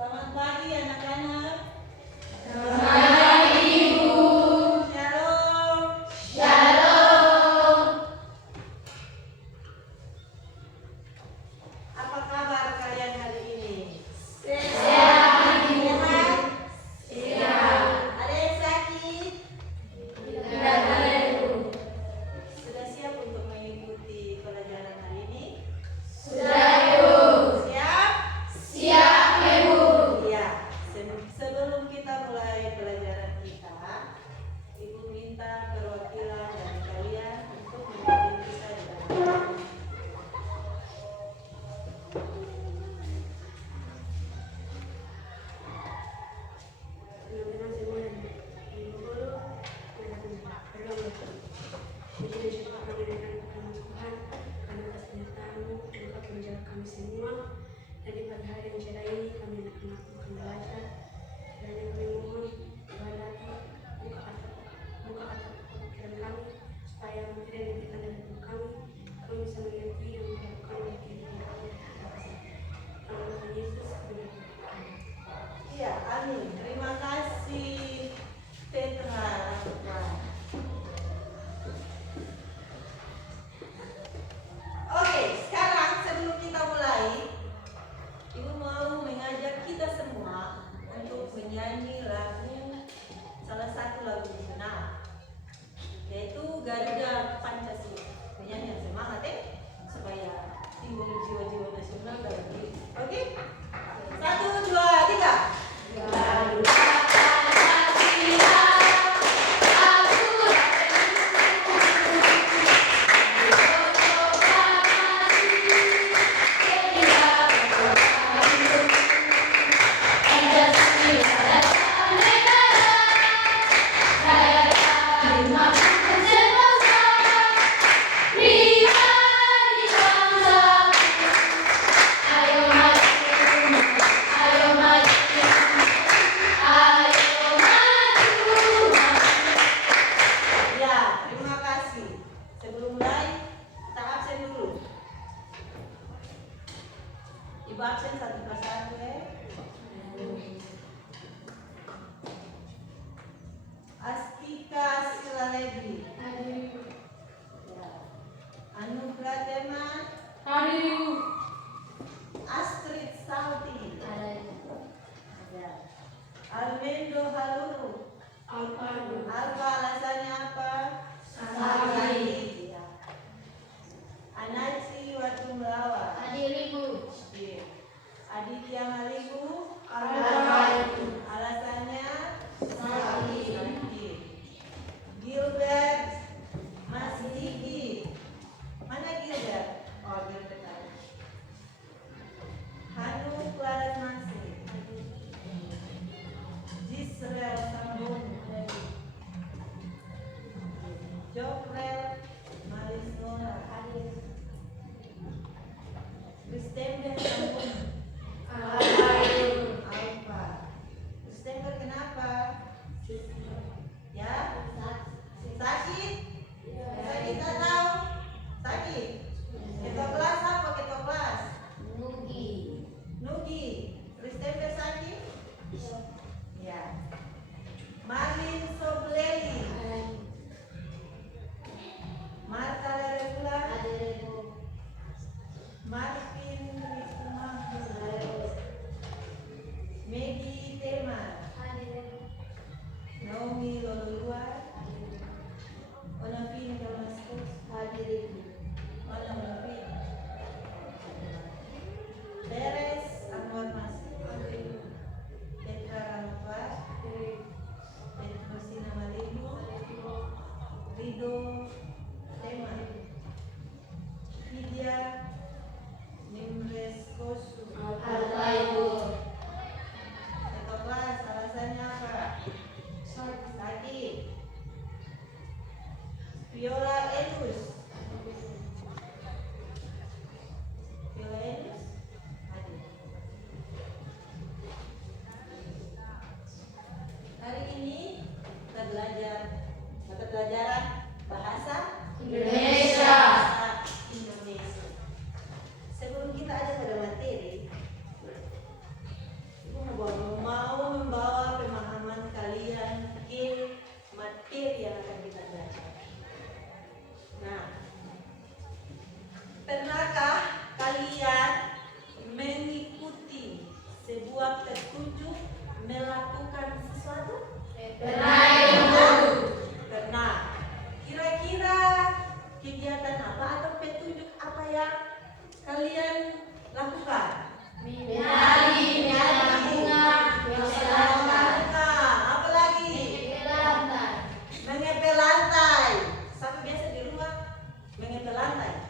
Selamat pagi anak-anak. Selamat pagi Ibu. Shalom. Shalom. Apa kabar kalian hari ini? Sehat Ibu. Sehat. Ada yang sakit? Tidak ada Ibu. Sudah siap untuk mengikuti pelajaran hari ini? Sudah Ibu. Siap? Siap Ibu. Iya. Sebelum kita mulai pelajaran kita, Ibu minta perwakilan dari kalian untuk memimpin kita di dalam doa. Teman-teman semua dan ibu guru, Puji dan syukur kami naikkan kepada Tuhan karena atas penyertaan-Mu Engkau menjaga kami semua. Dan di pagi hari yang cerah ini kami anak-anak akan belajar. Kiranya kami mohon Tuhan datang buka hati pikiran kami supaya materi yang diberikan dari tubuh kami bisa mengerti dan melakukan oleh kehidupan kami. Dalam nama Yesus kami berdoa. Iya, amin. Terima kasih Petra. Oke, sekarang sebelum kita mulai, Ibu mau mengajak kita semua untuk menyanyi lagu, salah satu lagu nasional, yaitu Garuda Pancasila. Menyanyi yang semangat supaya timbul jiwa-jiwa nasional dalam diri. Oke? 1, 2, 3. Garuda Pancasila, aku Ya, terima kasih. Sebelum mulai, kita absen dulu. Ibu absen satu persatu ya. Astika Silalebi. Ya. Anugrah Teman. Astrid Sauti. Ya. Almendo Haluru. Alfa alasannya apa? Sakit. Ya. Anaci Watu Melawa. Iya. Aditya Malibu. Alasannya sakit. Gilbert masih gigi. Mana Gilbert? Oh, Gilbert tadi. Hanu Klaras Masih. Gisrel Sambung. Jokrel Marisnora. Kristember Sambung. Alfa. Kristember kenapa? Ya? Sakit? Sakit tak tahu? Sakit? Ketua kelas apa ketua kelas? Nugi. Kristember sakit? Ya. Marlin Sobleli. Marta Leregula. Marvin Wismahul. Megi Teman. Naomi Loluar. Onafin Damaskus. Mana Onafin? Beres Anwar Masih. Petra Ramafar. Petrosina Malibu. Rido Teman. Vidya kalian lakukan? Menari, menanam bunga, Menanam bunga. Apa lagi? lantai, Mengepel lantai. Siapa biasa di rumah mengepel lantai?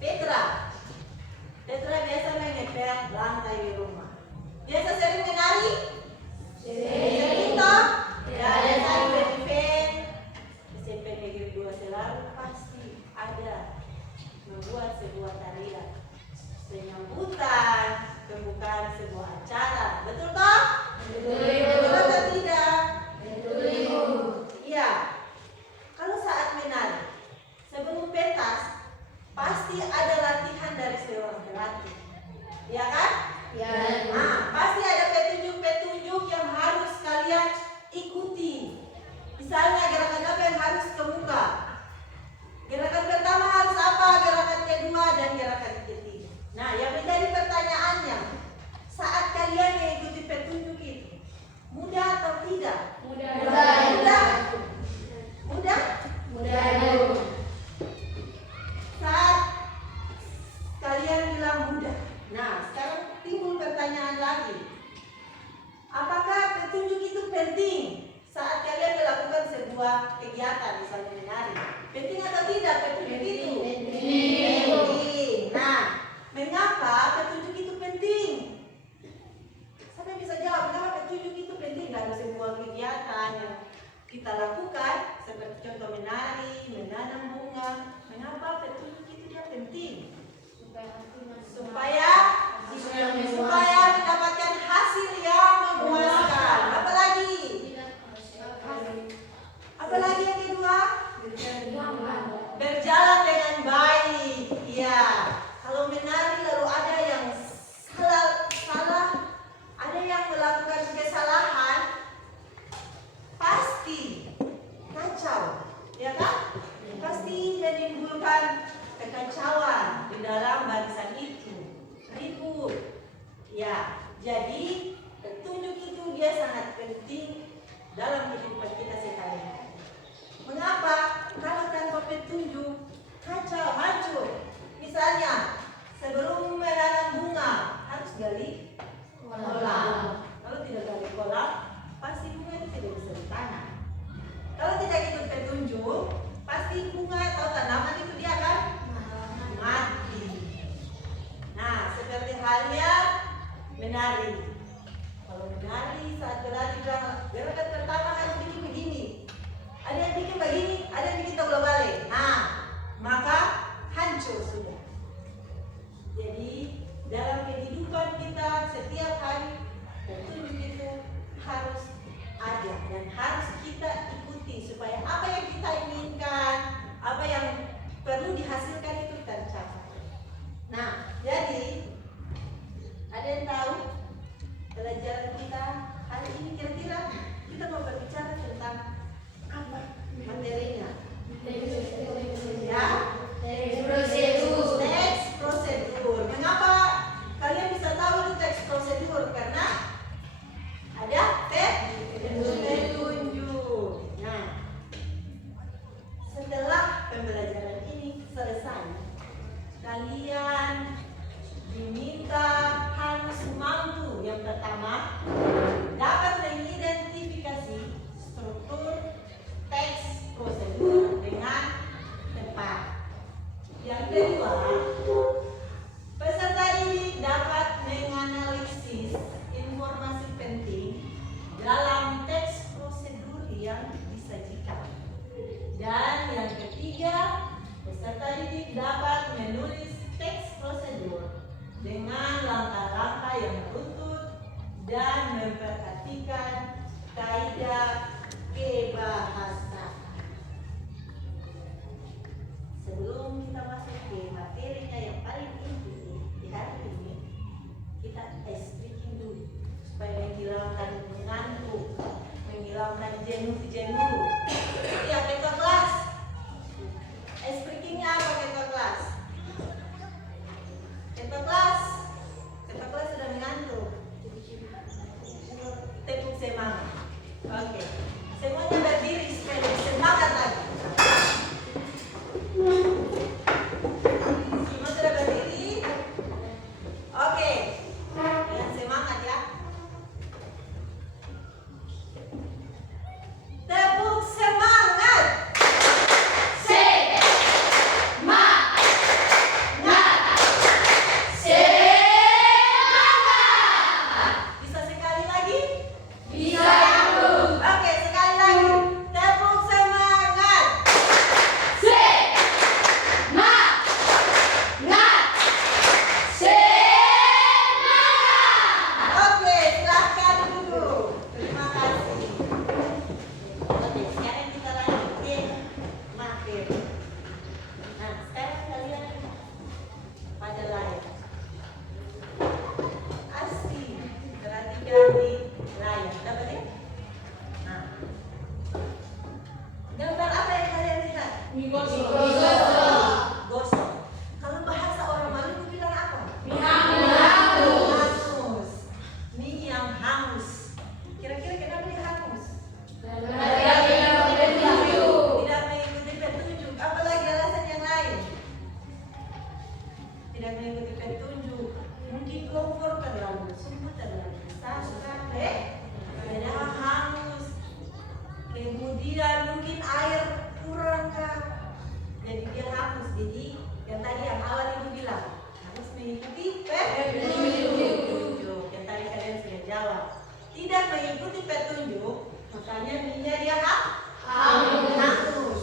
Petra. Petra biasa mengepel lantai di rumah. Biasa sering menari? Sering toh? Dari event SMP Negeri 2 selalu pasti ada membuat sebuah tarian penyambutan pembukaan sebuah acara. Betul toh? Betul atau tidak? Iya. Kalau saat menari sebelum pentas pasti ada latihan dari seorang pelatih, ya kan? Pasti ada petunjuk-petunjuk yang harus kalian ikuti. Misalnya gerakan apa yang harus ke muka? Gerakan pertama harus apa? Gerakan kedua dan gerakan ketiga. Nah, yang menjadi pertanyaannya, saat kalian mengikuti petunjuk itu, mudah atau tidak? Mudah? Saat kalian bilang mudah. Nah, sekarang timbul pertanyaan lagi. Apakah petunjuk itu penting saat kalian melakukan sebuah kegiatan, misalnya menari? Penting atau tidak petunjuk itu? Penting. Nah, mengapa petunjuk itu penting? Siapa bisa jawab mengapa petunjuk itu penting dalam sebuah kegiatan yang kita lakukan, seperti contoh menari, menanam bunga? Mengapa petunjuk itu dia penting? Supaya mendapatkan hasil yang memuaskan. Apalagi yang kedua? Berjalan dengan baik. Ya, kalau menari lalu ada yang salah, ada yang melakukan kesalahan, pasti kacau, ya kan? Pasti menimbulkan kekacauan di dalam barisan itu, ribut. Ya, jadi petunjuk itu dia sangat penting dalam kehidupan kita sehari-hari. Mengapa? Kalau tanpa petunjuk kacau, hancur. Misalnya sebelum menanam bunga harus gali kolam. Kalau tidak gali kolam, pasti bunga itu tidak bisa ditanam. Kalau tidak ikut petunjuk, pasti bunga atau tanaman itu dia akan mati. Nah, seperti halnya menari. Kalau menari saat berlatih gerakan pertama harus bikin begini. Ada yang bikin begini, ada yang bikin tolak balik. Nah, maka hancur sudah. Jadi dalam kehidupan kita setiap hari petunjuk itu harus ada dan harus kita ikuti supaya apa yang kita inginkan, apa yang perlu dihasilkan itu tercapai. Nah, jadi ada yang tahu pelajaran kita hari ini kira-kira kita mau berbicara tentang apa materinya? Ya, teks prosedur. Mengapa kalian bisa tahu itu teks prosedur? Karena ada petunjuk. Nah, setelah pembelajaran ini selesai, kalian diminta harus mampu yang pertama dapat mengidentifikasi struktur teks prosedur dengan tepat. Yang kedua, peserta didik dapat menganalisis informasi penting dalam teks prosedur yang disajikan. Dan yang ketiga, peserta didik dapat menulis teks prosedur dengan langkah-langkah yang runtut dan memperhatikan kaidah kebahasaan. Sebelum kita masuk ke materinya yang paling inti di hari ini, kita speaking dulu supaya menghilangkan mengantuk, menghilangkan jenuh. Ya, ketua kelas. Speakingnya apa ketua kelas? Ketua kelas sudah mengantuk. Tepuk semangat. Oke. Semuanya berdiri supaya lebih semangat lagi. Jadi yang tadi yang awal ibu bilang harus mengikuti petunjuk. Yang tadi kalian sudah jawab. Tidak mengikuti petunjuk, makanya minyak dia hangus.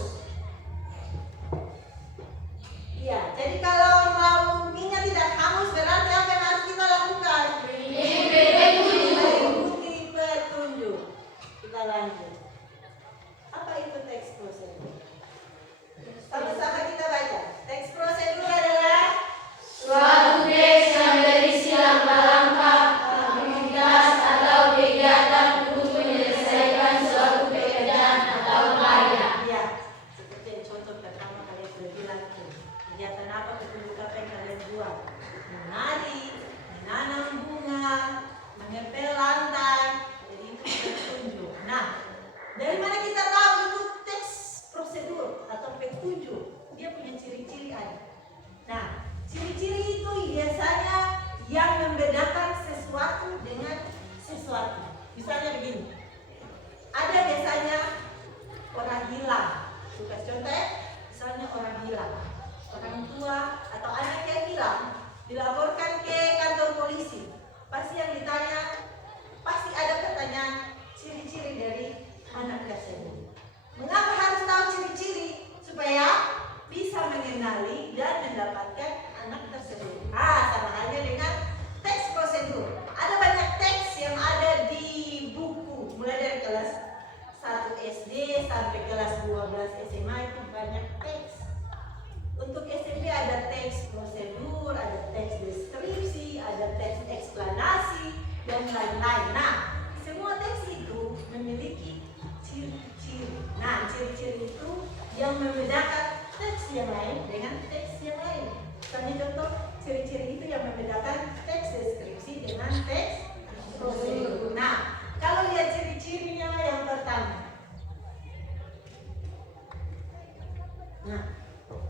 Iya, jadi kalau mau minyak tidak hangus berarti apa yang harus kita lakukan? Mengikuti petunjuk. Kita lanjut. Apa itu teks prosedur? Sama-sama kita baca. Teks prosedur adalah Suatu teks yang berisi langkah-langkah, aktivitas atau kegiatan untuk menyelesaikan suatu pekerjaan atau karya. ya, seperti yang contoh pertama kalian sudah bilang itu. Kegiatan apa, petunjuk apa yang kalian buat? Menari, menanam bunga, mengepel lantai. Jadi itu petunjuk. Nah, dari mana kita tahu itu teks prosedur atau petunjuk? Dia punya ciri-ciri ada. Nah, ciri-ciri itu biasanya yang membedakan sesuatu dengan sesuatu. Misalnya begini, ada biasanya orang hilang. Kasih contoh ya, misalnya orang hilang, orang tua atau anak yang hilang, dilaporkan ke kantor polisi. Pasti yang ditanya, pasti ada pertanyaan ciri-ciri dari anak tersebut. Mengapa harus tahu ciri-ciri? Supaya bisa mengenali dan mendapatkan anak tersebut. Sama halnya dengan teks prosedur. Ada banyak teks yang ada di buku, mulai dari kelas 1 SD sampai kelas 12 SMA itu banyak teks. Untuk SMP ada teks prosedur, ada teks deskripsi, ada teks eksplanasi, dan lain-lain. Nah, semua teks itu memiliki ciri-ciri. Nah, ciri-ciri itu yang membedakan teks yang lain dengan teks yang lain. Misalnya contoh, ciri-ciri itu yang membedakan teks deskripsi dengan teks prosedur. Nah, kalau lihat ciri-cirinya yang pertama. Nah,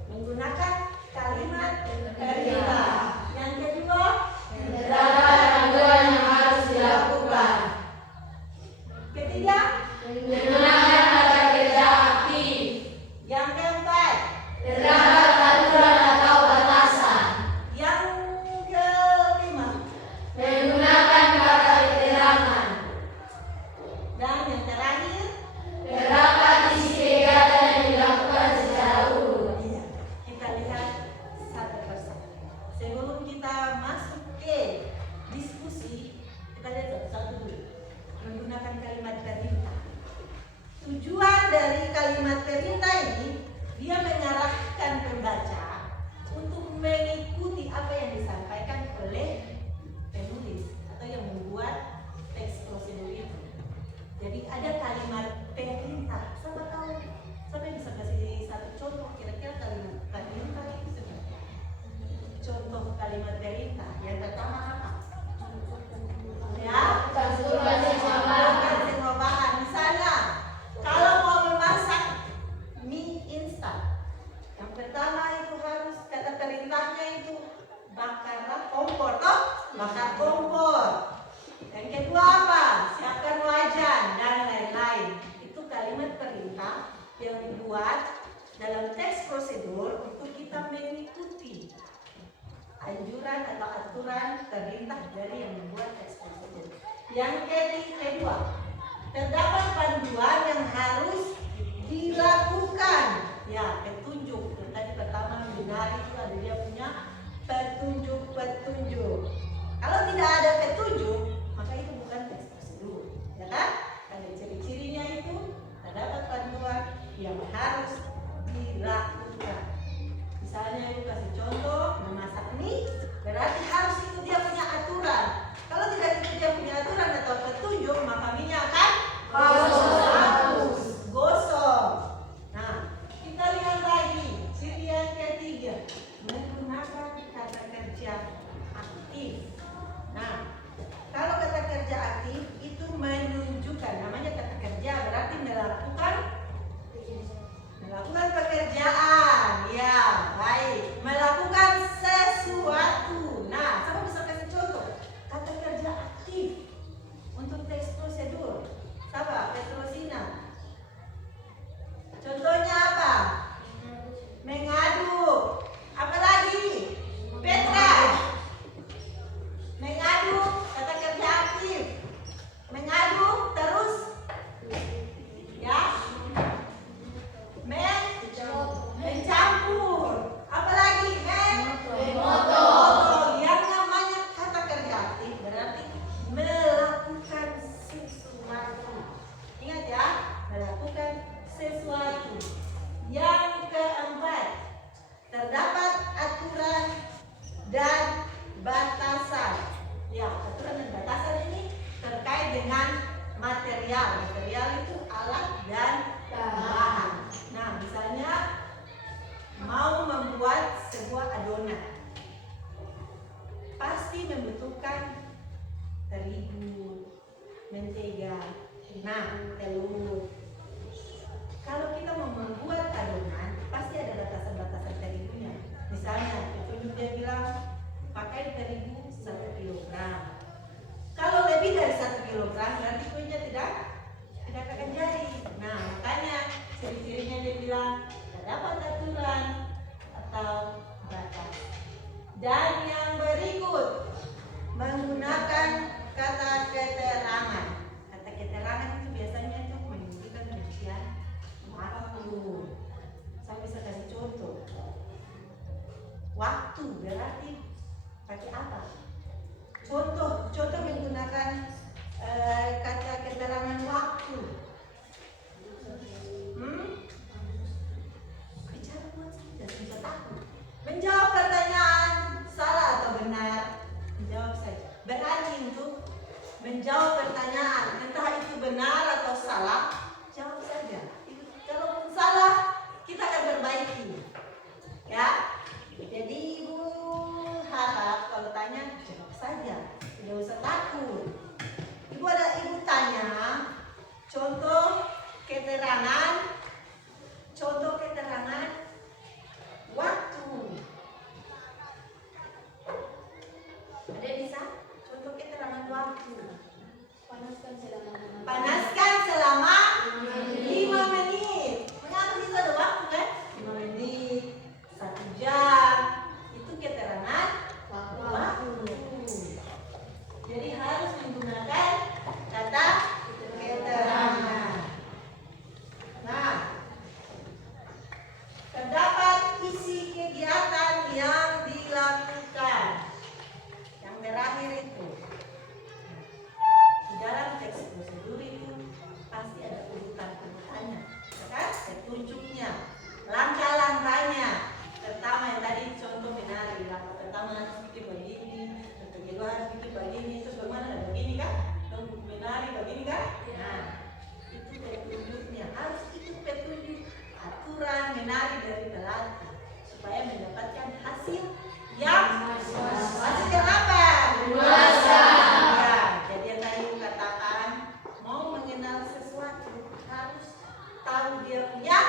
menggunakan kalimat perintah. Yang kedua, Terdapat panduan yang harus dilakukan. ketiga, Menggunakan kata kerja aktif. yang keempat, Terdapat aturan atau batasan. yang kelima, Menggunakan kata keterangan. dan yang terakhir. Terdapat isi kegiatan yang dilakukan secara urut. Iya, kita lihat satu persatu. Sebelum kita masuk ke diskusi, kita lihat satu-satu dulu. Menggunakan kalimat perintah. Tujuan dari kalimat perintah ini, dia mengarahkan pembaca untuk mengikuti apa yang disampaikan oleh penulis atau yang membuat teks prosedur itu. Jadi ada kalimat perintah. Siapa tahu? Siapa yang bisa kasih satu contoh kira-kira kalimat perintah itu seperti apa? Contoh kalimat perintah yang pertama apa? Ya, Tentukan semua bahan. tentukan semua bahan. Misalnya, kalau mau memasak mie instan, yang pertama itu harus kata perintahnya itu bakarlah kompor, toh? Bakar kompor. Yang kedua apa? Siapkan wajan dan lain-lain. Itu kalimat perintah yang dibuat dalam teks prosedur untuk kita mengikuti anjuran atau aturan perintah dari yang membuat teks prosedur. Yang kedua, terdapat panduan yang harus dilakukan. Ya, petunjuk. Yang tadi pertama menari itu ada dia punya petunjuk-petunjuk. Kalau tidak ada petunjuk, maka itu bukan teks prosedur, ya kan? Ada ciri-cirinya itu terdapat panduan yang harus dilakukan. Misalnya ibu kasih contoh memasak mie, berarti harus ikut dia punya aturan. Kalau tidak ikut dia punya aturan atau petunjuk, maka minyak akan gosong. Nah, kita lihat lagi ciri yang ketiga. sebuah adonan pasti membutuhkan terigu, mentega, telur. Kalau kita mau membuat adonan, pasti ada batasan-batasan terigunya. Misalnya, petunjuk dia bilang pakai terigu 1 kilogram. Kalau lebih dari 1 kilogram, berarti kuenya tidak akan jadi. Nah, makanya ciri-cirinya dia bilang terdapat aturan atau batas. Dan yang berikut menggunakan kata keterangan. Kata keterangan itu biasanya itu menunjukkan rincian waktu. Saya bisa kasih contoh. Waktu berarti pakai apa? Contoh menggunakan kata keterangan waktu. Bicara buat saja, bisa takut. Menjawab pertanyaan salah atau benar, menjawab saja. Berani untuk menjawab pertanyaan, entah itu benar atau salah, jawab saja. Kalau salah, kita akan perbaiki. Ya, jadi ibu harap kalau tanya jawab saja, tidak usah takut. Ibu tanya contoh keterangan waktu. Ada bisa contoh keterangan waktu. Panaskan selama 5 menit. Mengapa kita ada waktu kan? 5 menit, 1 jam. Itu keterangan waktu. Jadi harus menggunakan kata keterangan. Nah, terdapat isi kegiatan yang dilakukan. Yang terakhir itu. Di dalam teks prosedur itu pasti ada urutan-urutannya, kan? Petunjuknya, langkah-langkahnya. Pertama yang tadi contoh menari, langkah pertama harus bikin begini, yang kedua harus bikin begini, terus bagaimana ada begini kan? Untuk menari begini kan? Nah, itu petunjuknya, harus ikut petunjuk aturan menari dari pelatih supaya mendapatkan hasil yang hasil apa? Ya, jadi yang tadi katakan mau mengenal sesuatu harus tahu dia punya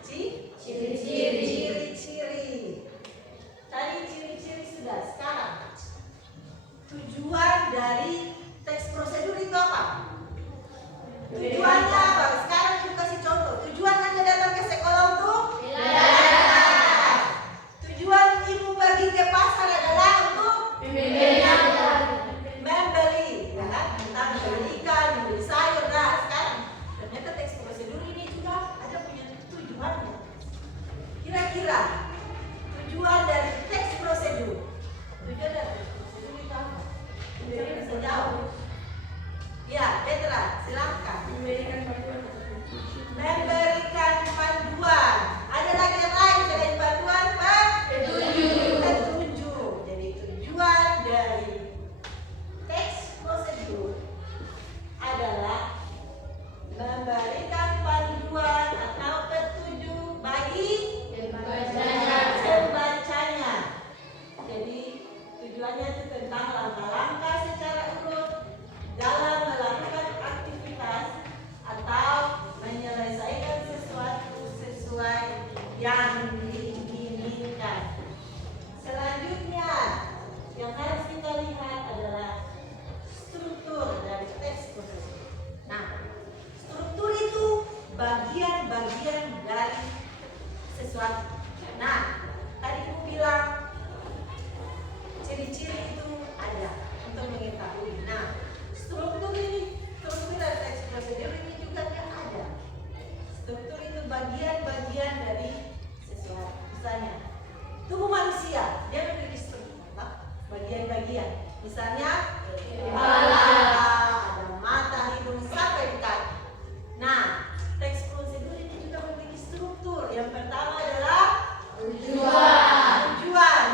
ciri-ciri. Tadi ciri-ciri sudah. Sekarang tujuan dari teks prosedur itu apa? Tujuannya apa? Sekarang ibu kasih contoh. Tujuan Anda datang ke sekolah untuk belajar. Tujuan ibu pergi ke pasar adalah untuk membeli, ya kan? Entah membeli ikan, membeli sayur. Nah, sekarang ternyata teks prosedur ini juga ada punya tujuannya. Kira-kira tujuan dari teks prosedur. Tujuan dari teks prosedur itu apa? Bisa jawab. Ya, Petra, silakan. Memberikan panduan. Ada lagi yang lain selain panduan, Pak? Petunjuk. Jadi tujuan dari teks prosedur adalah memberikan panduan atau petunjuk bagi pembacanya. Jadi tujuannya itu tentang langkah-langkah secara urut dalam melakukan aktivitas atau menyelesaikan sesuatu sesuai yang diinginkan. Selanjutnya yang harus kita lihat adalah struktur dari teks prosedur. Nah, struktur itu bagian-bagian dari sesuatu. Nah, tadi aku bilang ciri-ciri itu ada untuk mengetahui. Nah, struktur dari teks prosedur ini juga ada. Struktur itu bagian-bagian dari sesuatu. Misalnya, tubuh manusia dia memiliki struktur, bagian-bagian. Misalnya, kepala, ada mata, hidung sampai di kaki. Nah, teks prosedur ini juga memiliki struktur. Yang pertama adalah tujuan.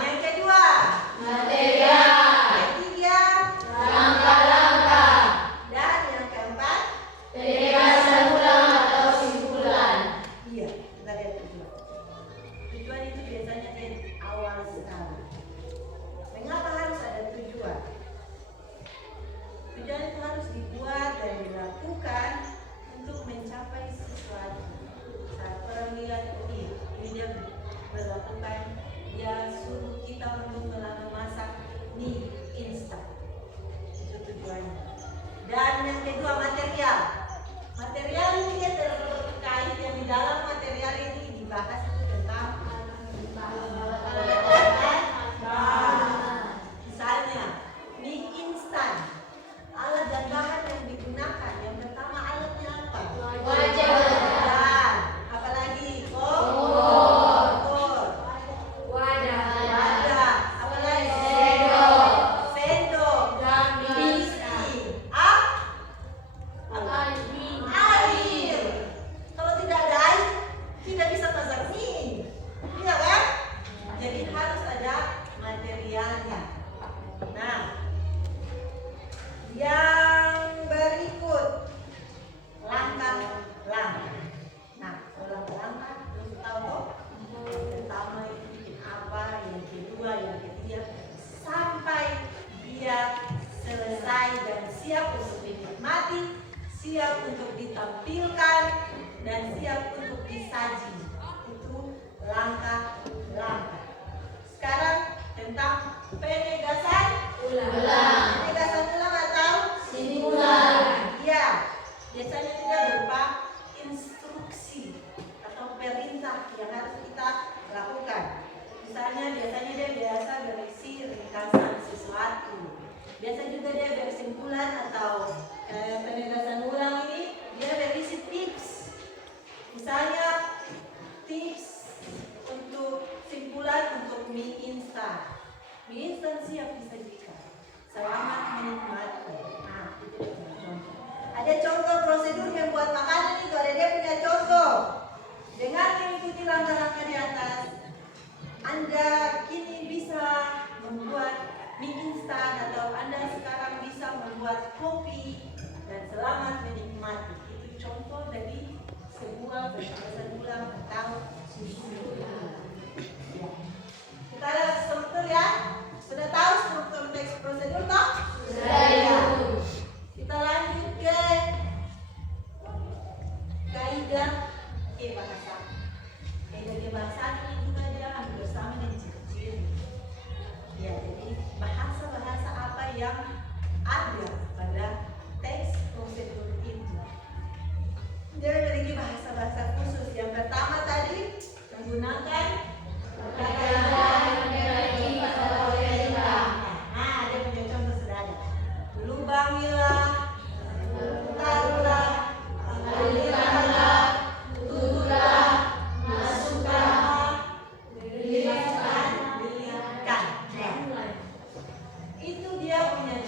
Yang kedua, material. ketiga, Langkah-langkah. dan yang keempat, Penegasan ulang atau simpulan. iya, kita lihat tujuan. Tujuan itu biasanya dia awal bersama. Mengapa harus ada tujuan? Tujuan itu harus dibuat dan dilakukan untuk mencapai sesuatu. Saat orang lihat, ini dia melakukan, dia suruh kita untuk memasak mie instan. Itu tujuannya. Dan yang kedua, material. Material ini kan terkait, yang di dalam material ini dibahas itu tentang misalnya mie instan. Alat dan bahan yang digunakan, yang pertama alatnya apa? Wajan. Apalagi? Kompor. Wadah. Apalagi? Sendok. Pisau. Air. Kalau tidak ada air, tidak bisa masak mie. Iya kan? Jadi harus ada materialnya. Nah, yang berikut langkah-langkah. Nah, langkah-langkah belum tahu toh? Yang pertama itu bikin apa, yang kedua, yang ketiga, sampai dia selesai dan siap untuk dinikmati, siap untuk ditampilkan, dan siap untuk disaji. Itu langkah-langkah. Sekarang tentang penegasan Ulang. Penegasan ulang atau Simpulan. ya, biasanya tidak berupa instruksi atau perintah yang harus kita lakukan. Misalnya biasanya dia biasa berisi ringkasan sesuatu. Biasa juga dia bersimpulan atau penegasan ulang ini dia berisi tips. Misalnya tips untuk simpulan untuk mie instan. Mie instan siap disajikan. Selamat menikmati. Nah, itu contoh. Ada contoh prosedur membuat makanan itu, ada dia punya contoh. Dengan mengikuti langkah-langkah di atas, Anda kini bisa membuat mie instan atau Anda sekarang bisa membuat kopi dan selamat menikmati. Itu contoh dari sebuah penegasan ulang atau simpulan. Ya. Kita lihat struktur ya. Sudah tahu struktur teks prosedur toh? Sudah ya. Kita lanjut ke kaidah kebahasaan. Kaidah kebahasaan ini juga dia ambil bersama dengan ciri-ciri. Ya, jadi bahasa-bahasa apa yang ada pada teks prosedur itu. Dia memiliki bahasa-bahasa khusus. Yang pertama tadi menggunakan dia punya contoh sudah ada. Lubangilah, taruhlah, alirkanlah, tuturlah, masukkanlah, belikan. Itu dia punya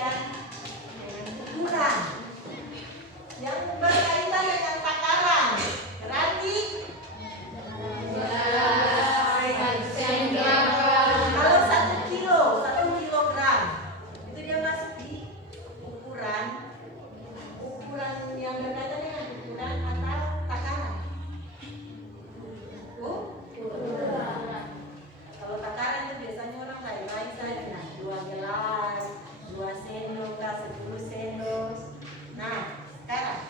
kalian dengan ukuran yang berkaitan dengan takaran. Berarti kalau 1 kilogram itu dia masuk di ukuran yang berkaitan dengan ukuran atau takaran. Kalau takaran itu biasanya orang lain-lain saja. 2 gelas, 2 sendok, 10 sendok. Nah, sekarang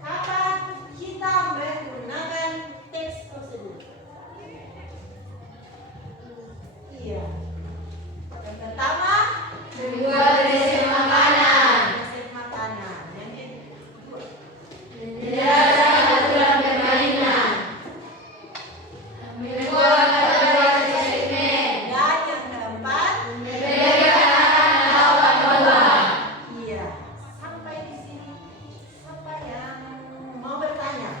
kapan kita menggunakan teks prosedur? Iya. Yang pertama, Membuat resep makanan. resep makanan. Yang kedua, Menjelaskan aturan permainan. Membuat aturan segmen. dan yang keempat, Memberikan anak kawan-kawan. iya. Sampai di sini, siapa yang mau bertanya?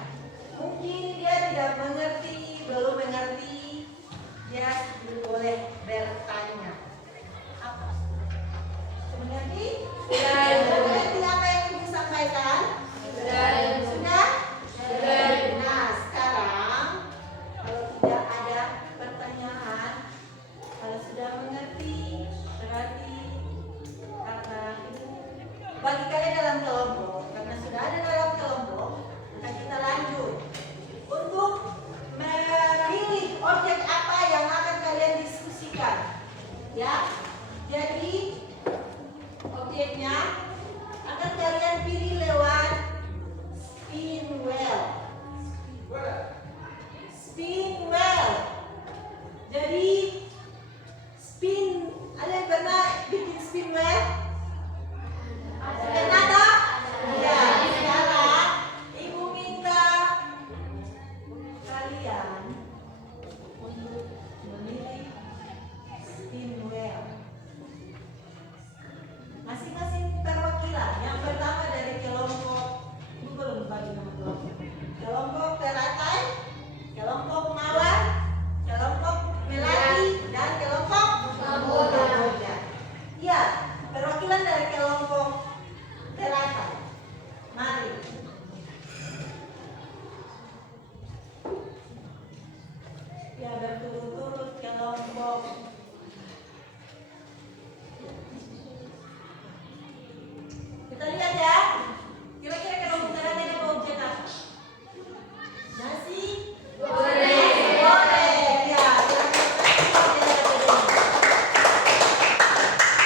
Mungkin dia tidak mengerti, belum mengerti, dia boleh bertanya. Apa? Mengerti? Sudah mengerti apa yang ibu sampaikan? Sudah? Nah, sekarang kalau tidak ada pertanyaan, kalau sudah mengerti, berarti karena itu bagi kalian dalam kelompok, karena sudah ada dalam kelompok, maka kita lanjut untuk memilih objek apa yang akan kalian diskusikan. Ya, jadi objeknya akan kalian pilih lewat spin wheel. Spin wheel. Jadi spin, ada yang pernah bikin spin wheel? Pernah tak? Ya, sekarang ibu minta kalian untuk memilih spin wheel. Masing-masing perwakilan. Yang pertama dari kelompok, ibu belum bagi nama kelompok. Kelompok teratai, kelompok mawar, kelompok melati, dan kelompok kamboja. Iya, perwakilan dari kelompok teratai. Mari. Ya, berturut-turut kelompok. Kita lihat ya. Kira-kira kelompok teratai ada objek apa? Nasi? Goreng. Goreng. Ya, kira-kira objek apa?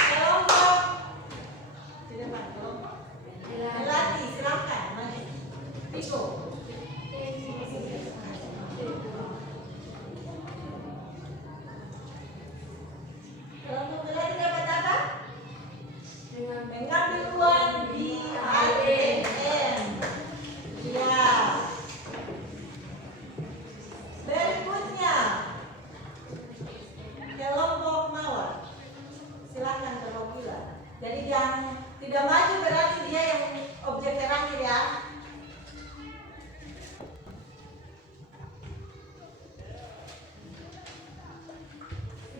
Kelompok. Di depan, kelompok. Melati, silakan. Mari. Piko. Kelompok melati dapat apa? Mengambil uang di ATM. Ya. Berikutnya kelompok mawar. Silakan perwakilan. Jadi yang tidak maju berarti dia yang objek terakhir ya.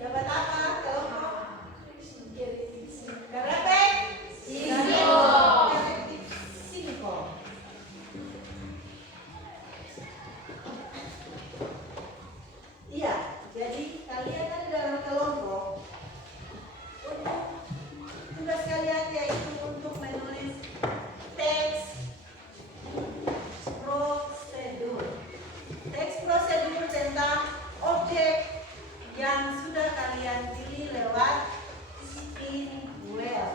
Dapat apa kelompok? Kerepek? Singkong. Iya, jadi kalian ada dalam kelompok. Untuk tugas kalian yaitu untuk menulis teks prosedur. Teks prosedur tentang objek yang sudah kalian pilih lewat spin wheel.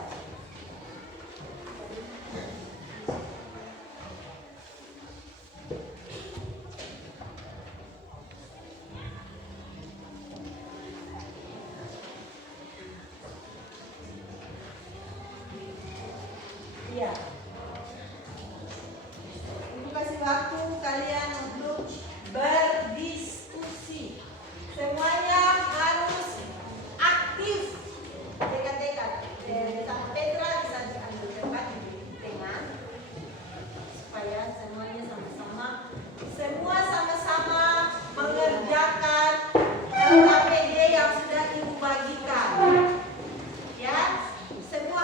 Iya. Ibu kasih waktu kalian untuk berdiskusi. Semuanya harus aktif. Dekat-dekat. Sama Petra bisa diambil tempat di tengah supaya semuanya sama-sama. Semua sama-sama mengerjakan LKPD yang sudah ibu bagikan. Ya, semua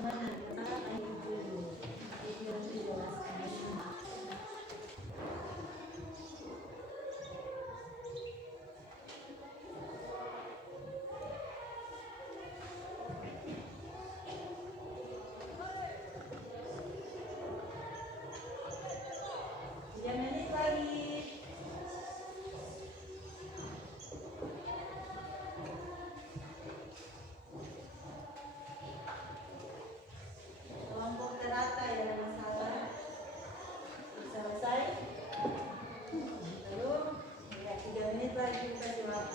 Tiga menit lagi. Kelompok terata ya ada masalah. Selesai. Lalu ya 3 menit lagi kita jawab.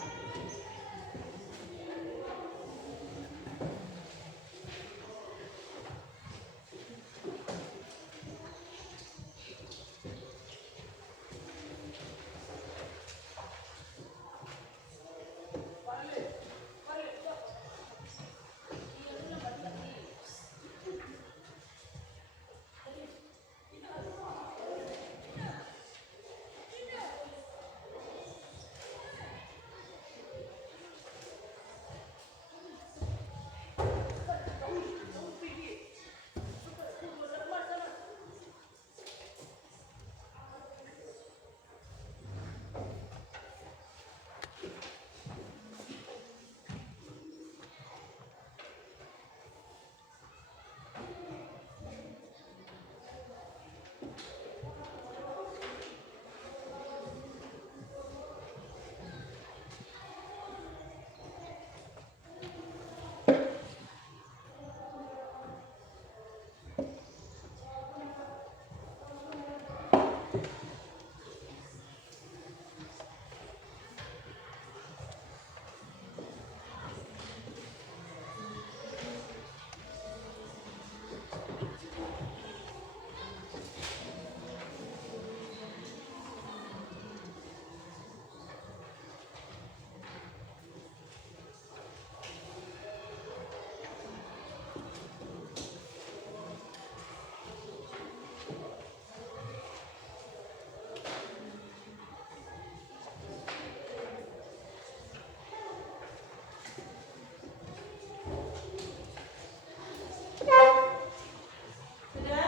Sudah?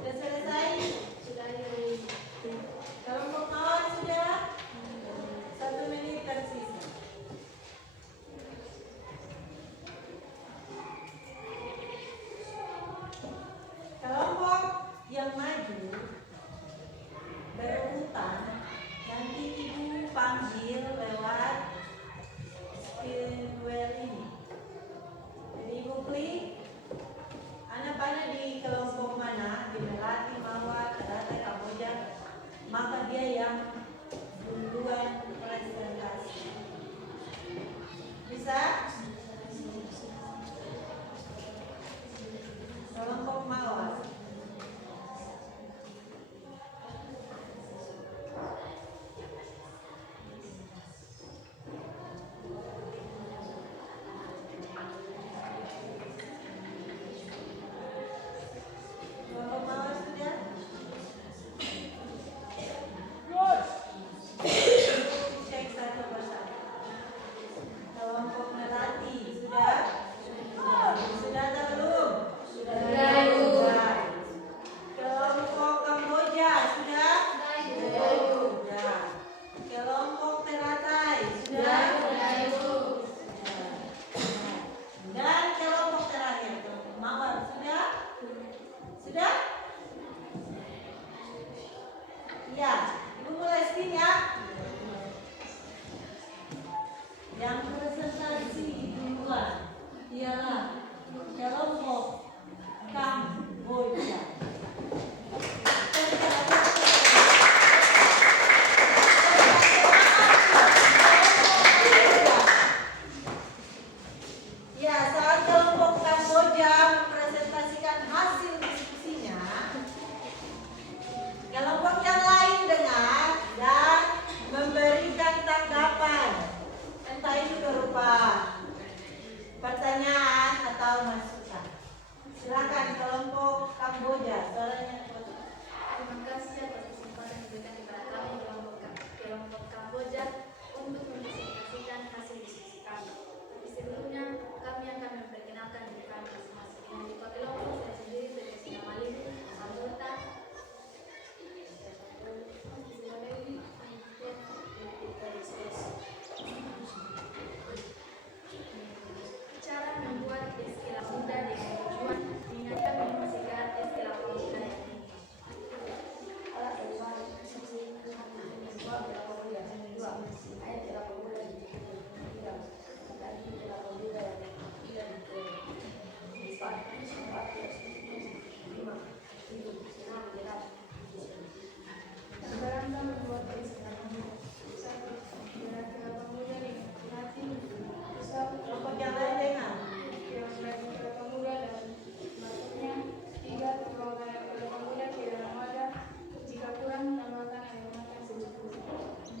Sudah selesai? Kelompok kawan sudah? 1 menit tersisa. Kelompok yang maju berurutan nanti ibu panggil lewat spinwheel ini. Jadi ibu klik anak panah di kelompok mana, di Melati, Mawar, Terata, Kamboja, maka dia yang duluan presentasi. Bisa? Kelompok Mawar. Kelompok Mawar sudah? Cek satu persatu. Kelompok Melati sudah? Sudah atau belum? Sudah. Kelompok Kamboja sudah? Sudah. Kelompok Teratai sudah? Dan kelompok terakhir, kelompok Mawar sudah? Sudah? Iya, ibu mulai spin ya. Yang presentasi duluan ialah kelompok Kamboja. Ya, saat kelompok Kamboja mempresentasikan hasil diskusinya, kelompok yang lain dengar dan memberikan tanggapan, entah itu berupa pertanyaan atau masukan. Silakan kelompok Kamboja, suaranya kuat. Terima kasih atas kesempatan yang diberikan kepada kami kelompok Kamboja untuk mempresentasikan hasil diskusi kami. Tapi sebelumnya kami akan memperkenalkan diri es kelapa muda dengan tujuan mengingatkan minum segar es kelapa muda yang nikmat. Berangkat membuat es kelapa muda. 1. Berat kelapa muda dengan hati-hati. Usap Kelompok yang lain dengan yang daging kelapa muda dan batuknya. 3. Tuangkan air kelapa muda ke dalam wadah. Jika kurang, tambahkan air matang secukupnya. 4.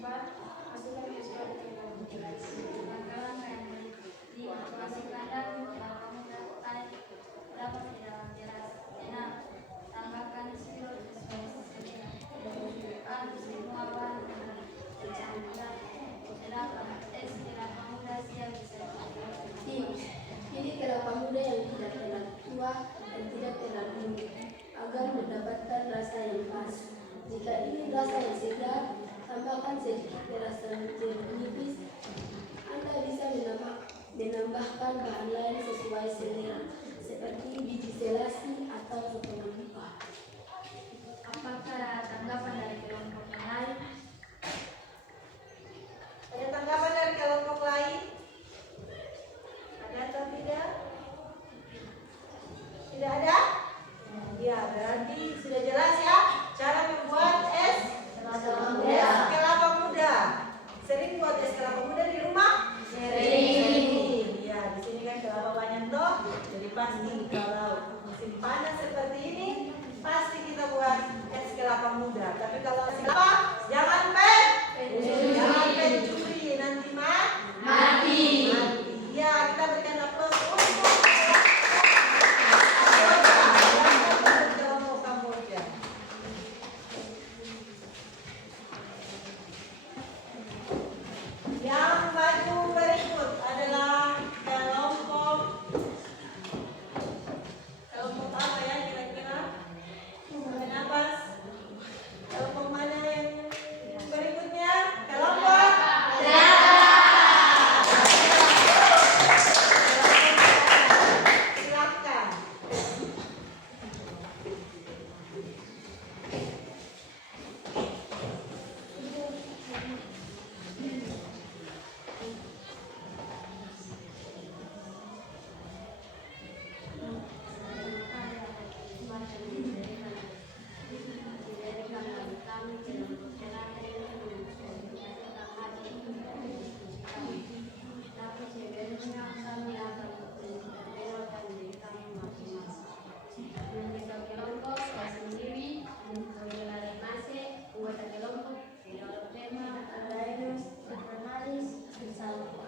Masukkan es batu ke dalam gelas. Langkah-langkah yang berikut. 5. Masukkan daging kelapa muda, air kelapa ke dalam gelas. 6. Tambahkan sirup sesuai selera. 7. Aduk semua bahan dengan campuran. 8. Es kelapa muda siap disajikan. Pilih kelapa muda yang tidak terlalu tua dan tidak terlalu muda agar mendapatkan rasa yang pas. Jika ingin rasa yang segar, tambahkan sedikit perasan jeruk nipis. Anda bisa menambahkan bahan lain sesuai selera, seperti biji selasi atau potongan buah. Apakah ada tanggapan dari kelompok yang lain? ada tanggapan dari kelompok lain? Ada atau tidak? Tidak ada? Ya, berarti sudah jelas ya cara membuat es kelapa muda. Sering buat es kelapa muda di rumah? Sering. Ya, di sini kan kelapa banyak toh. Jadi pasti kalau musim panas seperti ini, pasti kita buat es kelapa muda. Tapi kalau es kelapa, jangan pencuri, nanti mati. Ya, kita berikan aplaus untuk kelompok Kamboja. Yang maju berikut adalah kelompok apa ya kira-kira? Kenapa? Kelompok mana yang berikutnya? Kelompok silakan. Menjaga kelompok saya sendiri, mengelola masih, anggota kelompok, mengelola tema, analis, bersama.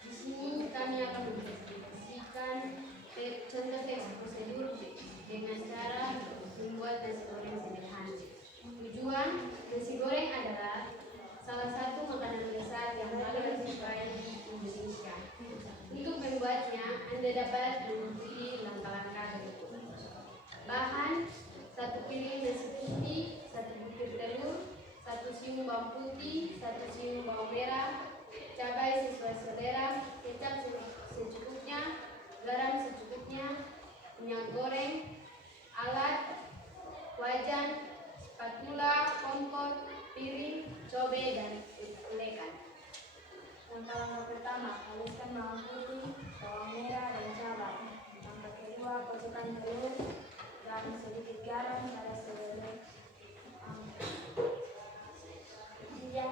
Di sini kami akan mendiskusikan contoh teks prosedur dengan cara membuat nasi goreng sederhana. Tujuan nasi goreng adalah salah satu makanan lezat yang paling disukai di Indonesia. Untuk membuatnya, Anda dapat mengikuti langkah-langkah berikut. Bahan: 1 piring nasi putih, 1 butir telur, 1 siung bawang putih, 1 siung bawang merah, cabai sesuai selera, kecap secukupnya, garam secukupnya, minyak goreng, alat, wajan, spatula, kompor, piring, cobek, dan ulekan. Langkah-langkah pertama, haluskan bawang putih, bawang merah, dan cabai. Langkah kedua, kocokkan telur dan sedikit garam pada selera. Ketiga,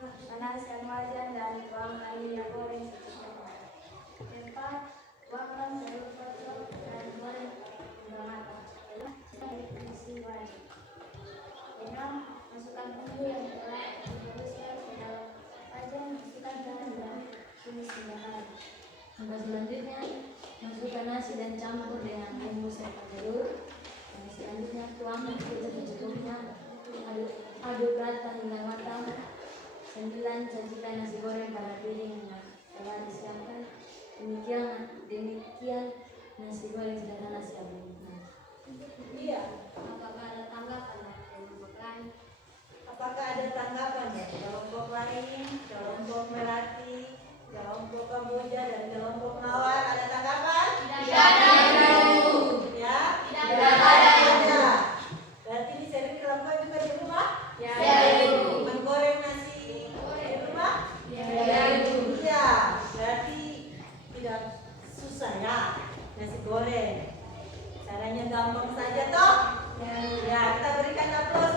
panaskan wajan dan tuangkan minyak goreng secukupnya. 4. Tuangkan telur kotor dan goreng hingga matang. Isi wajan. 6. Masukkan bumbu yang telah dihaluskan ke dalam wajan, masukkan garam dan tumis hingga halus. Langkah selanjutnya, masukkan nasi dan campur dengan bumbu serta telur. Dan selanjutnya, tuangkan kecap secukupnya, aduk rata hingga matang. 9. Sajikan nasi goreng pada piring yang telah disiapkan. Demikian nasi goreng sederhana siap dinikmati. Iya. Apakah ada tanggapan dari kelompok lain? Apakah ada tanggapan dari kelompok lain, kelompok Melati, kelompok Kamboja dan kelompok Mawar ada tanggapan? Tidak ada, Ibu. Ya? Tidak ada. Berarti di sini kelompok juga di rumah? Ya, Ibu. Menggoreng nasi di rumah? Ya, Ibu. Iya, berarti tidak susah ya nasi goreng. Caranya gampang saja toh? Ya, kita berikan aplaus.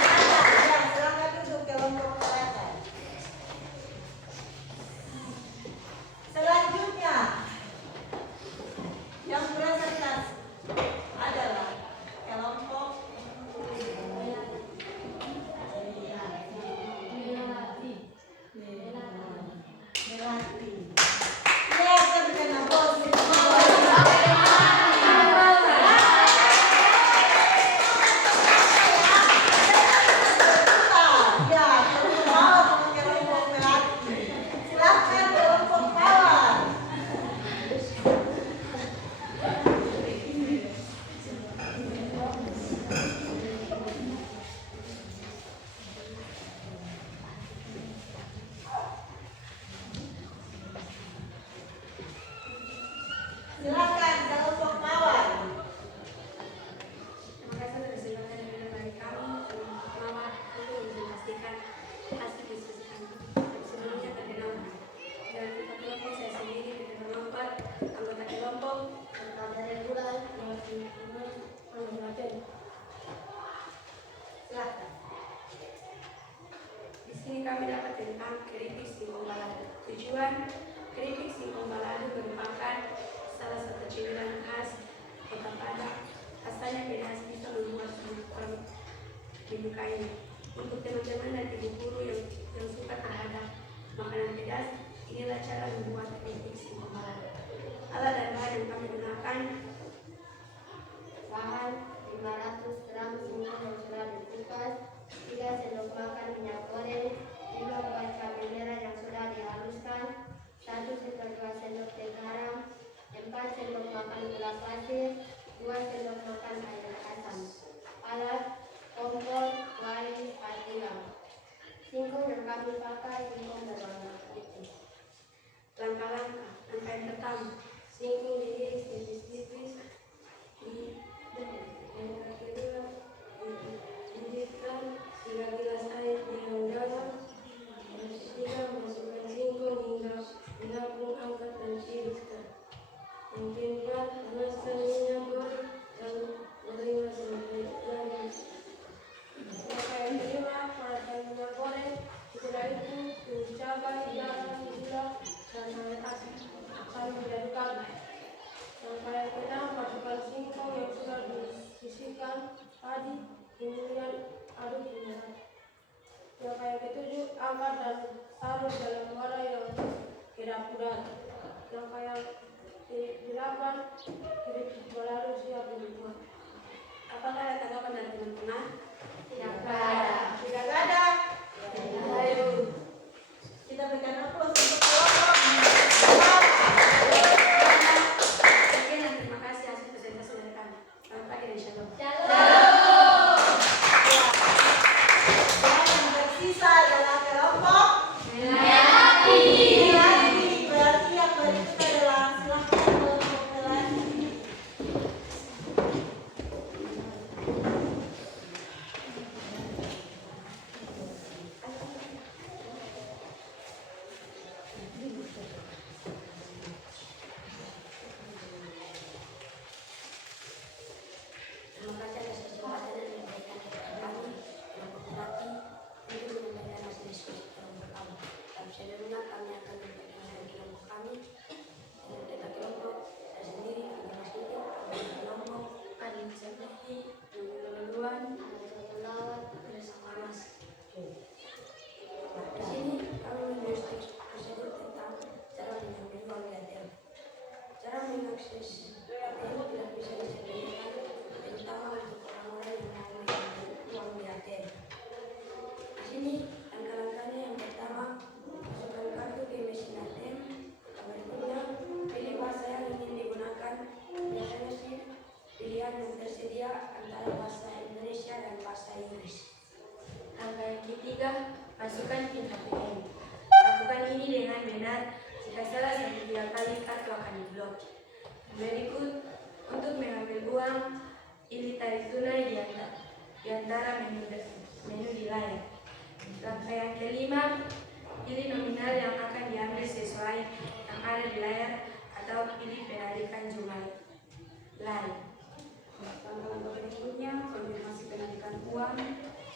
Ya, silakan duduk kelompok silakan. Selanjutnya yang presentasi adalah kelompok Melati. Ya, kita berikan aplaus. Ya, kelompok Mawar sama kelompok Melati. Silakan kelompok Mawar. Silakan kelompok Mawar. Terima kasih atas kesempatan yang diberikan kami kelompok Mawar untuk mempresentasikan hasil diskusi kami. Sebelumnya perkenalan. Dan kita kelompok saya sendiri kita berempat anggota kelompok Dari bulan anggota Silakan. Di sini kami dapat tentang keripik singkong balado. Tujuan keripik singkong balado merupakan salah satu cemilan khas Kota Padang. Rasanya pedas bisa membuat semua orang menyukainya. Untuk teman-teman dan ibu guru yang suka terhadap makanan pedas, inilah cara membuat keripik singkong balado. Alat dan bahan yang kami gunakan: Bahan 500 gram singkong yang sudah dikupas, 3 sendok makan minyak goreng, 5 buah cabai merah yang sudah dihaluskan, 1,2 sendok teh garam, 4 sendok makan gula pasir, 2 sendok makan air asam. Alat: kompor, kuali, patilam. Singkong yang kami pakai singkong berwarna putih. langkah-langkah. Langkah yang pertama, singkong diiris tipis-tipis. Yang kedua, dididihkan 3 gelas air di yang dalam. Yang ketiga, masukkan singkong hingga melengkung, angkat dan tiriskan. Yang keempat, panaskan minyak goreng dan gorenglah sampai garing. Langkah yang kelima, panaskan minyak goreng. Setelah itu, tumis cabai, garam, gula, dan air asam sampai diaduk. Langkah yang keenam, masukkan singkong yang sudah disisihkan tadi, kemudian aduk hingga rata. Langkah yang ketujuh, angkat dan taruh dalam wadah yang kedap udara. Langkah yang ke-8, keripik balado siap dibuat. Apakah ada tanggapan dari teman-teman? Tidak ada. Tidak ada. Ayo. Kita berikan aplaus untuk kelompok Mawar. Sekian dan terima kasih atas presentasi dari kami. Selamat pagi dan shalom. Dan yang tersisa adalah kelompok Melati. Berarti yang berikutnya adalah silakan kelompok Melati. Terima kasih atas kesempatan yang diberikan kepada kami kelompok Melati untuk menyampaikan hasil diskusi kelompok kami. Dan sebelumnya kami akan memperkenalkan kelompok kami. Dan kita kelompok saya sendiri adalah sedikit anggota kelompok Adin Seperti yang keduluan pelawat bersama Mas. Di sini kami membahas prosedur tentang cara mengambil uang di ATM. Cara mengakses ATM tidak bisa disederhanakan, terutama untuk orang-orang yang mau mengambil uang di ATM. Di sini langkah-langkahnya: yang pertama, masukkan kartu ke mesin ATM. Yang berikutnya, Berikut untuk mengambil uang, pilih tarik tunai di antara menu di layar. Langkah yang kelima, pilih nominal yang akan diambil sesuai yang ada di layar atau pilih penarikan jumlah lain. Langkah-langkah berikutnya, konfirmasi penarikan uang.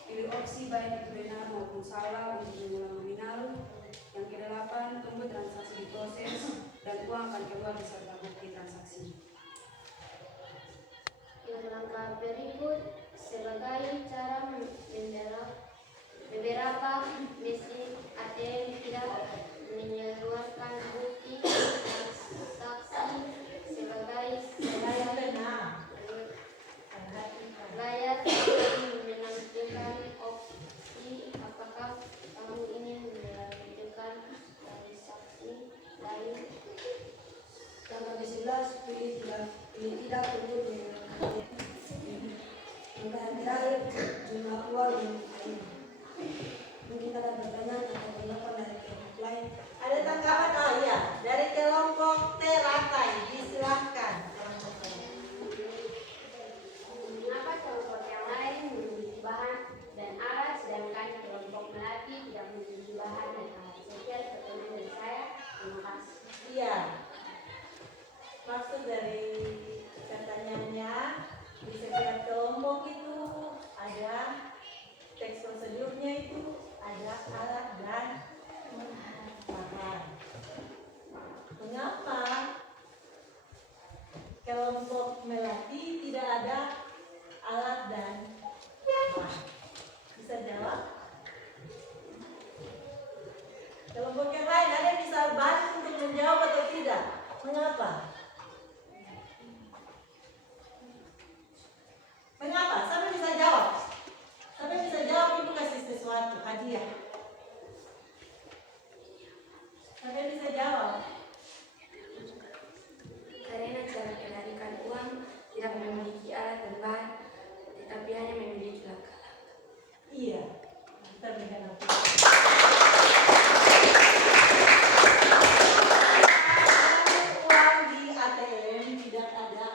Pilih opsi baik itu benar maupun salah untuk mengulang nominal. Yang kedelapan, tunggu transaksi diproses dan uang akan keluar beserta bukti transaksi. Yang langkah berikut sebagai cara beberapa mesin ATM tidak mengeluarkan bukti transaksi sebagai layar menampilkan opsi apakah kamu ingin melanjutkan transaksi lain. Langkah ke-11, pilih tidak untuk mengulang. Langkah yang terakhir, jumlah uang yang diterima. Mungkin ada pertanyaan atau tanggapan dari kelompok lain. Ada tanggapan? Oh iya, dari kelompok teratai, disilahkan. Mengapa kelompok yang lain memiliki bahan dan alat sedangkan kelompok melati tidak memiliki bahan dan alat? Sekian pertanyaan dari saya. Terima kasih. Iya. Maksud dari pertanyaannya, di setiap kelompok itu ada teks prosedurnya, itu ada alat dan bahan. Mengapa kelompok melati tidak ada alat dan bahan? Bisa jawab? Kelompok yang lain ada yang bisa bantu untuk menjawab atau tidak? Mengapa? Mengapa? Siapa bisa jawab? Siapa bisa jawab? Ibu kasih sesuatu, hadiah. Siapa bisa jawab? Karena cara penarikan uang tidak memiliki alat dan bahan, tetapi hanya memiliki langkah-langkah. Iya. Kita berikan apa? Uang di ATM tidak ada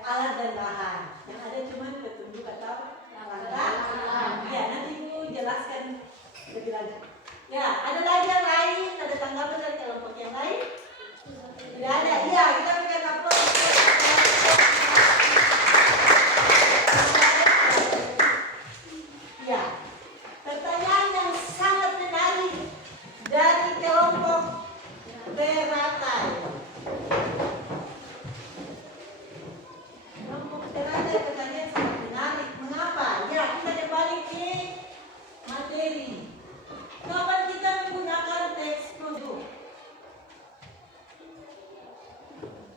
alat dan bahan. Yang ada cuma petunjuk atau langkah. Ya, nanti Ibu jelaskan lebih lanjut. Ya, ada lagi yang lain? Ada tanggapan dari kelompok yang lain? Tidak ada. Iya, kita berikan aplaus. Ya, pertanyaan yang sangat menarik dari kelompok teratai. Kelompok teratai pertanyaan sangat menarik. Mengapa? Ya, kita kembali ke materi. Kapan kita menggunakan teks prosedur?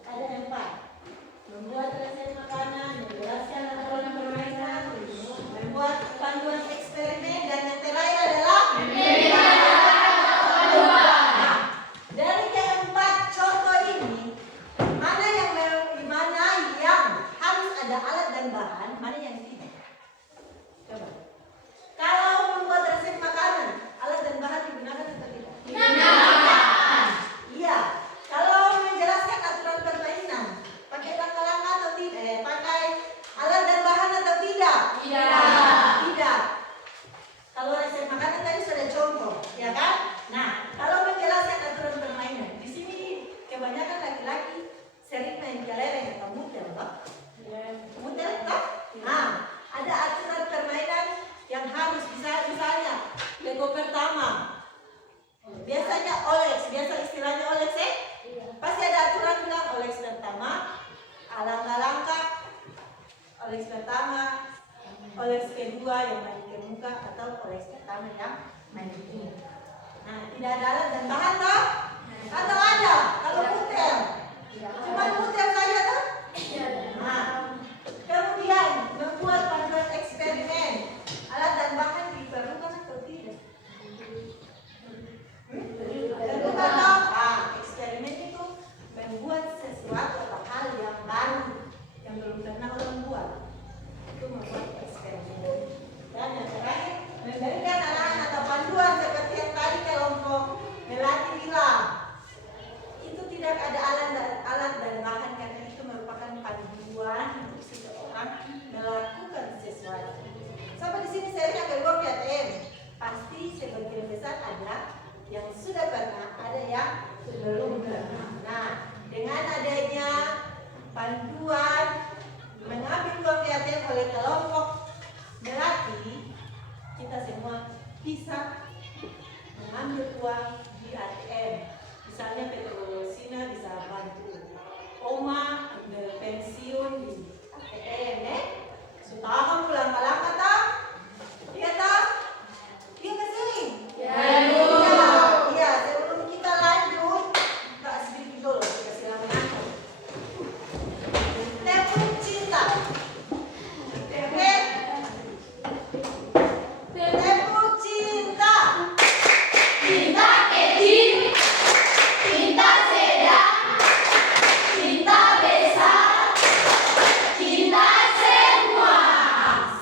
Ada 4. Membuat resep makanan, menjelaskan aturan permainan, membuat panduan eksperimen, dan yang terakhir adalah Nah, dari keempat contoh ini, mana yang harus ada alat dan bahan, mana yang tidak? Coba. Kalau membuat resep makanan, alat dan bahan digunakan atau tidak? Iya. Kalau menjelaskan aturan permainan, pakai langkah-langkah atau tidak? Pakai alat dan bahan atau tidak? Tidak. Kalau resep makanan tadi sudah contoh, ya kan? Nah, kalau menjelaskan aturan permainan, di sini kebanyakan laki-laki sering main kelereng atau muter, Pak. Muter, Pak? Nah, ada aturan permainan yang harus misalnya Lego pertama. Biasanya Olex, biasa istilahnya Olex pasti ada aturan bilang Olex pertama, langkah-langkah, Olex pertama, Olex kedua yang main ke muka, atau Olex pertama yang main ke muka. Nah, tidak ada alat dan bahan toh? Atau ada? Kalau muter, cuma muter saja toh? Nah, kemudian membuat panduan eksperimen, alat dan bahan diperlukan atau tidak? Perlukan toh? Eksperimen itu membuat sesuatu atau hal yang baru yang belum pernah orang buat. Itu membuat eksperimen. Dan yang terakhir, memberikan arahan atau panduan seperti yang tadi kelompok Melati bilang. Itu Nah, dengan adanya bantuan mengambil uang di ATM oleh kelompok Melati, kita semua bisa mengambil uang di ATM. Misalnya Petrolosina bisa bantu Oma ambil pensiun di ATM, supaya pulang malam kata, iya tak? Iya kasih. Iya, sebelum kita lanjut, tak sedikit dulu kasih lamaran. Tepuk cinta. Oke? Tepuk cinta. Cinta kecil, cinta sedang, cinta besar, cinta semua.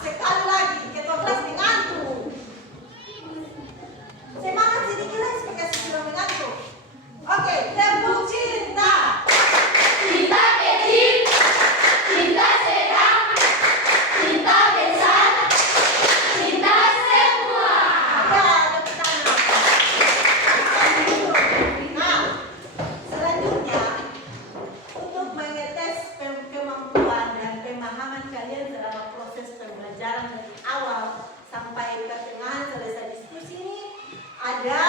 Sekali lagi, ketua kelas mengantuk. Semangat sedikit lagi supaya sudah mengantuk. Oke, tepuk cinta. Cinta kecil, cinta sedang, cinta besar, cinta semua. Ya, tepuk tangan. Nah, selanjutnya untuk mengetes kemampuan dan pemahaman kalian selama proses pembelajaran dari awal sampai pertengahan selesai diskusi ini, ada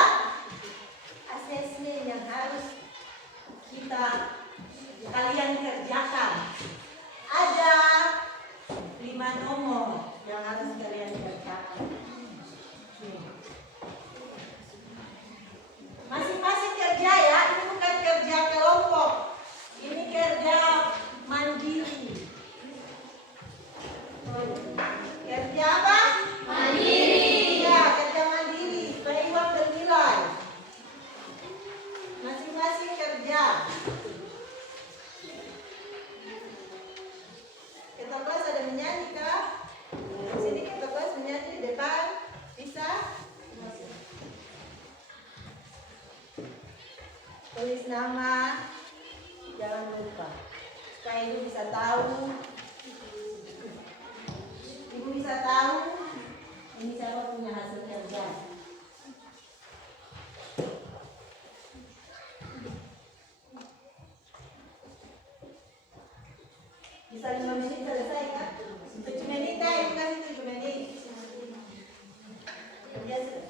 asesmen yang harus kalian kerjakan. Ada 5 nomor yang harus kalian kerjakan. Masing-masing kerja ya, ini bukan kerja kelompok, ini kerja mandiri. Kerja apa? Mandiri. Ya, kerja mandiri, supaya uang bernilai. Masing-masing kerja. Ketua kelas ada menyanyi kah? Di sini ketua kelas menyanyi di depan, bisa? Tulis nama, jangan lupa, supaya ibu bisa tahu. Ibu bisa tahu ini siapa punya hasil kerja. Bisa 5 menit selesai kan? 7 menit deh, ibu kasih 7 menit. Kerja kelas.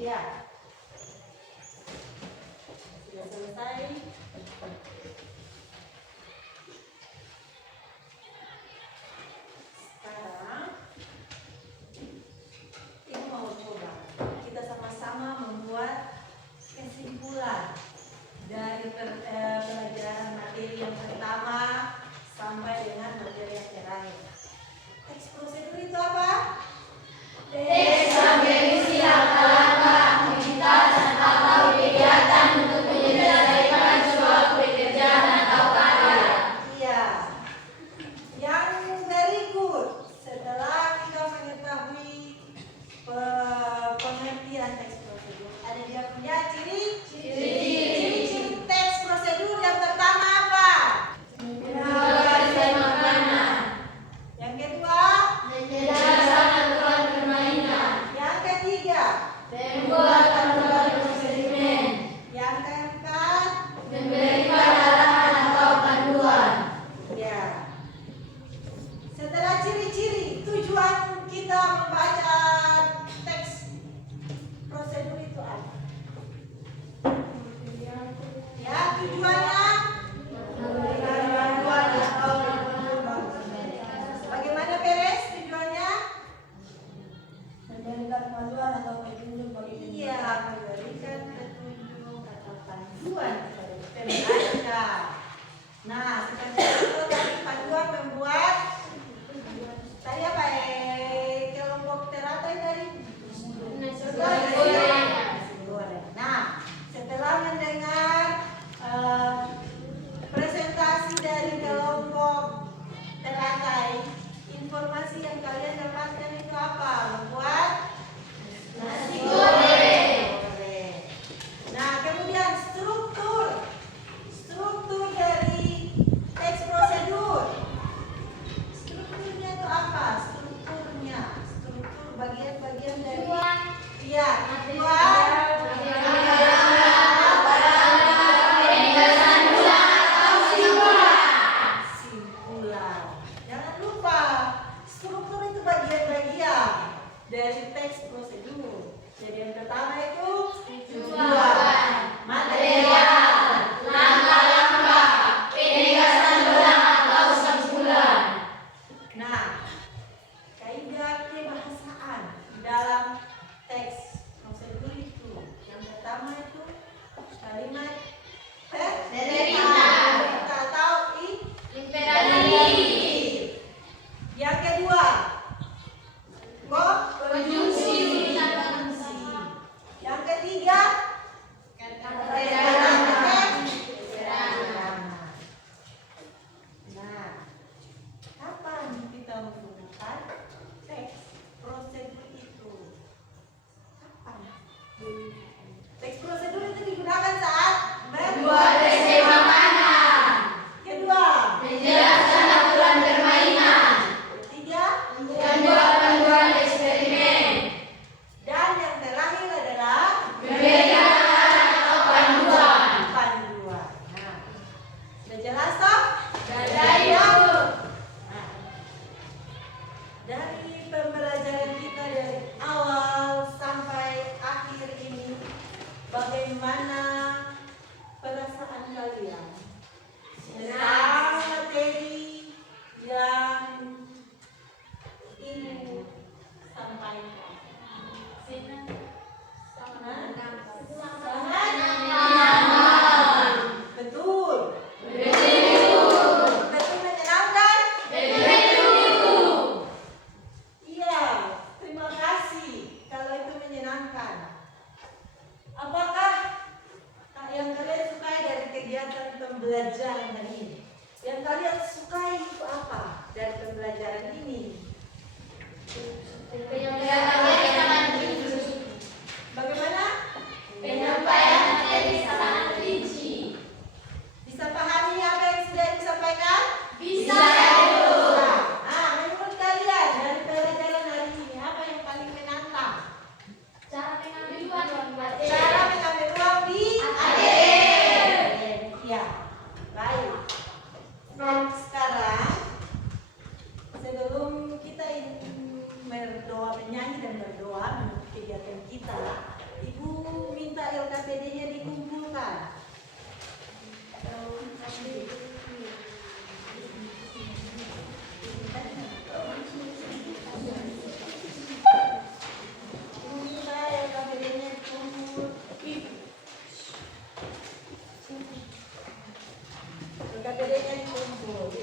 Ya. Sudah selesai. Sekarang Ibu mau coba kita sama-sama membuat kesimpulan dari pelajaran materi yang pertama sampai dengan materi yang terakhir. Teks prosedur itu apa? Teks sampai usia langkah aktivitas atau kegiatan untuk menyelesaikan suatu pekerjaan atau karya. Iya. Yang berikut setelah kita mengetahui pengertian teks prosedur, ada dia punya ciri-ciri teks prosedur. Yang pertama apa? Menyelesaikan makanan. Yang kedua, Menjelaskan aturan permainan.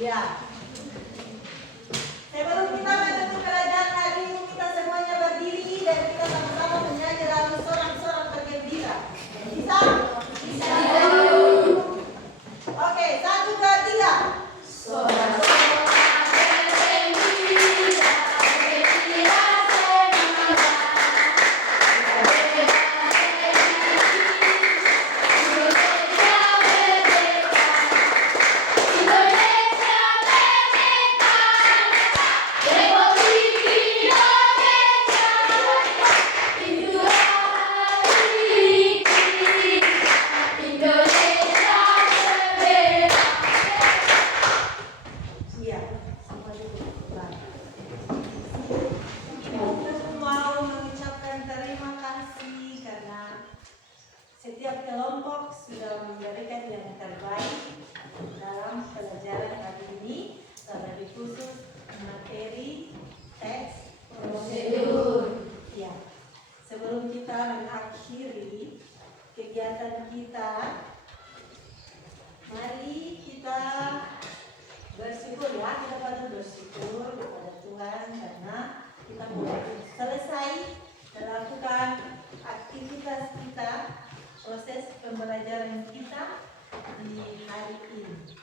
Ya. Sebelum kita menutup pelajaran hari ini, kita semuanya berdiri dan kita sama-sama menyanyi lagu sorak-sorak bergembira. Bisa? Bisa. Oke, 1, 2, 3. Iya, semua cukup. Baik. Aku mau mengucapkan terima kasih karena setiap kelompok sudah memberikan yang terbaik dalam pelajaran hari ini, terlebih khusus materi teks prosedur. Ya, sebelum kita mengakhiri kegiatan kita, mari kita bersyukur ya, kita patut bersyukur kepada Tuhan karena kita boleh selesai melakukan aktivitas kita, proses pembelajaran kita di hari ini.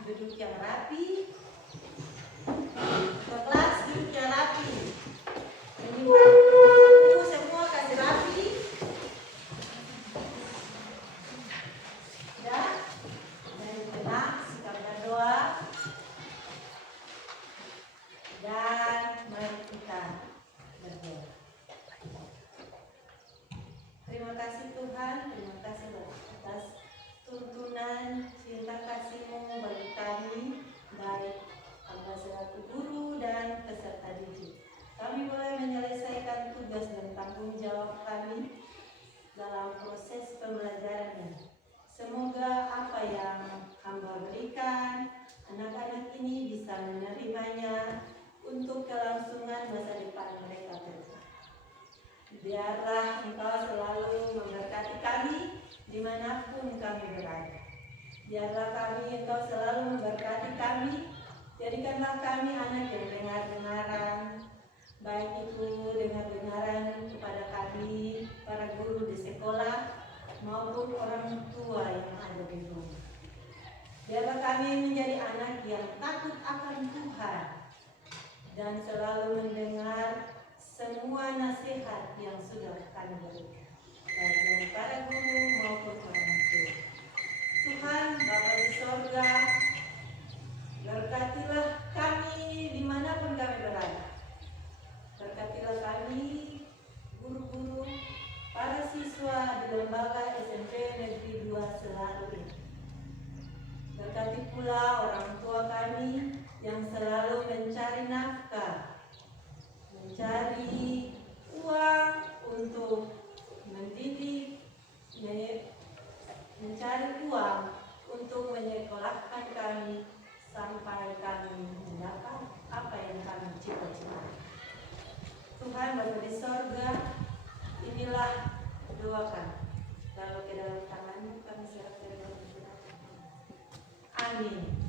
Duduk yang rapi, ke kelas duduk yang rapi, menyimpan buku semua kasih rapi, dan tenang, sikap berdoa. Dan mari kita berdoa. Terima kasih Tuhan, terima kasih atas tuntunan cinta kasih-Mu bagi kami, baik hamba selaku guru dan peserta didik. Kami boleh menyelesaikan tugas dan tanggung jawab kami dalam proses pembelajaran ini. Semoga apa yang hamba berikan, anak-anak ini bisa menerimanya untuk kelangsungan masa depan mereka kelak. Biarlah Engkau selalu memberkati kami dimanapun kami berada. Biarlah Engkau selalu memberkati kami. Jadikanlah kami anak yang dengar-dengaran, baik itu dengar-dengaran kepada kami, para guru di sekolah, maupun orang tua yang ada di rumah. Biarlah kami menjadi anak yang takut akan Tuhan dan selalu mendengar semua nasihat yang sudah kami berikan, baik dari para guru maupun orang tua. Tuhan Bapa di sorga, berkatilah kami dimanapun kami berada. Berkatilah kami, guru-guru, para siswa di lembaga SMP Negeri 2 Selaru ini. Berkati pula orang tua kami yang selalu mencari nafkah, mencari uang untuk mendidik, mencari uang untuk menyekolahkan kami sampai kami mendapat apa yang kami cita-citakan. Tuhan Bapa di sorga, inilah doa kami. Lalu ke dalam tangan-Mu kami serahkan. Amin.